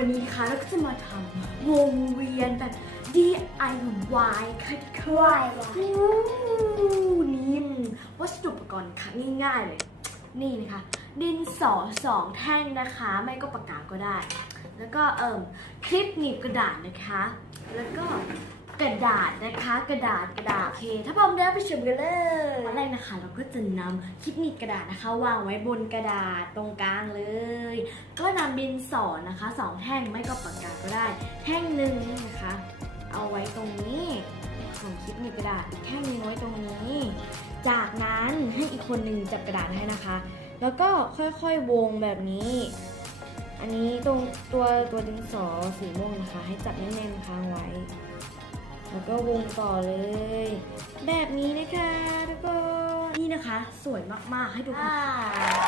วันนี้นะคะเราก็จะมาทำวงเวียนแบบ DIY ค่ะค่ะอู้นี่วัสดุอุปกรณ์ค่ะง่ายๆเลย นี่นะคะ ดินสอสองแท่งนะคะ ไม่ก็ปากกาก็ได้ แล้วก็เอิ่มคลิปหนีบกระดาษนะคะ แล้วก็กระดาษนะคะกระดาษกระดาษโอเค ถ้าพร้อมแล้วไปชมกันเลยตอนแรกนะคะ เราก็จะนำคลิปหนีบกระดาษนะคะ วางไว้บนกระดาษตรงกลางเลย ก็นำดินสอนะคะสองแท่งไม่ก็ปากกาก็ได้ แท่งหนึ่งนะคะ เอาไว้ตรงนี้ของคลิปนีกระดาษอีกแท่งนึงไว้ตรงนี้ จากนั้นให้อีกคนหนึ่งจับกระดาษให้นะคะ แล้วก็ค่อยๆวงแบบนี้ อันนี้ตรงตัวตัวดินสอสีม่วงนะคะ ให้จับแน่นๆค้างไว้ แล้วก็วงต่อเลย แบบนี้นะคะทุกคนนี่นะคะ สวยมากๆให้ดูค่ะ